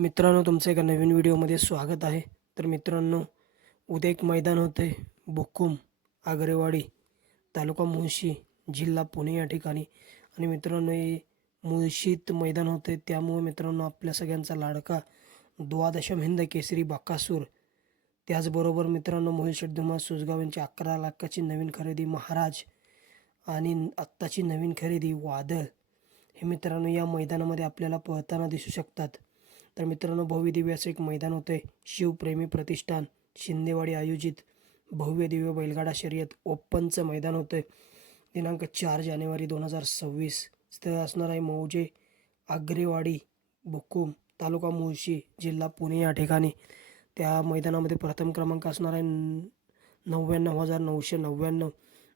मित्रांनो तुमचं एका नवीन व्हिडिओमध्ये स्वागत आहे. तर मित्रांनो उद्या एक मैदान होतं आहे बुक्कुम आगरेवाडी तालुका मुळशी जिल्हा पुणे या ठिकाणी. आणि मित्रांनो हे मुळशीत मैदान होतं आहे त्यामुळे मित्रांनो आपल्या सगळ्यांचा लाडका द्वादशम हिंद केसरी बाकासूर. त्याचबरोबर मित्रांनो मोहित शेड्डुमा सुजगाव यांची अकरा लाखाची नवीन खरेदी महाराज आणि आत्ताची नवीन खरेदी वादळ. हे मित्रांनो या मैदानामध्ये आपल्याला पळताना दिसू शकतात. तर मित्रांनो भव्य दिव्य असं एक मैदान होतं आहे शिवप्रेमी प्रतिष्ठान शिंदेवाडी आयोजित भव्य दिव्य बैलगाडा शर्यत ओपनचं मैदान होतं आहे दिनांक चार जानेवारी दोन हजार सव्वीस. स्थळ असणार आहे मौजे आग्रेवाडी बुक्कुम तालुका मुळशी जिल्हा पुणे या ठिकाणी. त्या मैदानामध्ये प्रथम क्रमांक असणार आहे नव्याण्णव हजार नऊशे नव्याण्णव.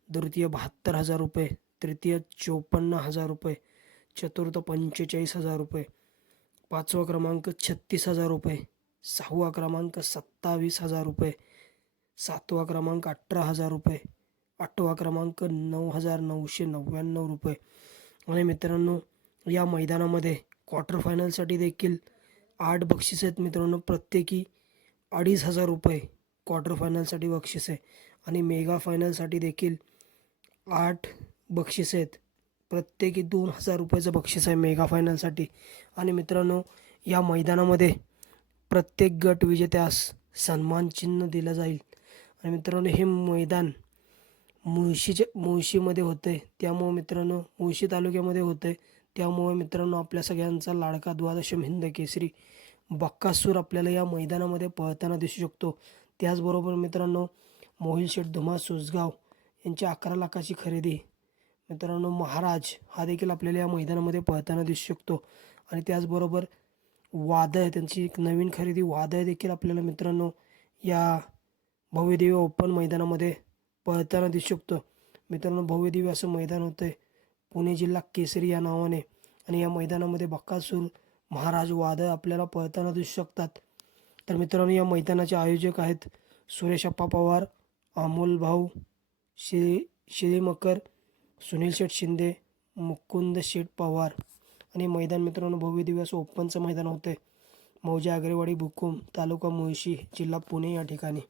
द्वितीय बहात्तर हजार रुपये. तृतीय चोपन्न हजार रुपये. चतुर्थ पंचेचाळीस हजार रुपये. पाचवा क्रमांक छत्तीस हजार रुपये. सहावा क्रमांक सत्तावीस हजार रुपये. सातवा क्रमांक अठरा हजार रुपये. आठवा क्रमांक नऊ हजार नऊशे नव्याण्णव रुपये. आणि मित्रांनो या मैदानामध्ये क्वार्टर फायनलसाठी देखील आठ बक्षीस आहेत मित्रांनो. प्रत्येकी अडीच हजार रुपये क्वार्टर फायनलसाठी बक्षीस आहे. आणि मेगा फायनलसाठी देखील आठ बक्षीस आहेत. प्रत्येकी दोन हजार रुपयाचं बक्षीस आहे मेगा फायनलसाठी. आणि मित्रांनो या मैदानामध्ये प्रत्येक गट विजेत्यास सन्मान चिन्ह दिलं जाईल. आणि मित्रांनो हे मैदान मुळशीचे मुळशीमध्ये होतं आहे त्यामुळं मित्रांनो मुळशी तालुक्यामध्ये होतं आहे त्यामुळे मित्रांनो आपल्या सगळ्यांचा लाडका द्वादशम हिंद केसरी बक्कासूर आपल्याला या मैदानामध्ये पळताना दिसू शकतो. त्याचबरोबर मित्रांनो मोहिल शेठ धुमा सुसगाव यांची अकरा लाखाची खरेदी मित्रांनो महाराज हा देखील आपल्याला या मैदानामध्ये पळताना दिसू शकतो. आणि त्याचबरोबर वादळ त्यांची एक नवीन खरेदी वादळ देखील आपल्याला मित्रांनो या भव्यदिव्य ओपन मैदानामध्ये पळताना दिसू शकतो. मित्रांनो भव्यदिव्य असं मैदान होतं आहे पुणे जिल्हा केसरी या नावाने. आणि या मैदानामध्ये बक्कासूर महाराज वादळ आपल्याला पळताना दिसू शकतात. तर मित्रांनो या मैदानाचे आयोजक आहेत सुरेश अप्पा पवार अमोल भाऊ शि शिरीमकर सुनील शेठ शिंदे मुकुंद शेठ पवार आणि मैदान मित्रांनो भव्य दिवस ओपनचं मैदान होते मौजे आगरेवाडी बुकुम तालुका मुळशी जिल्हा पुणे या ठिकाणी.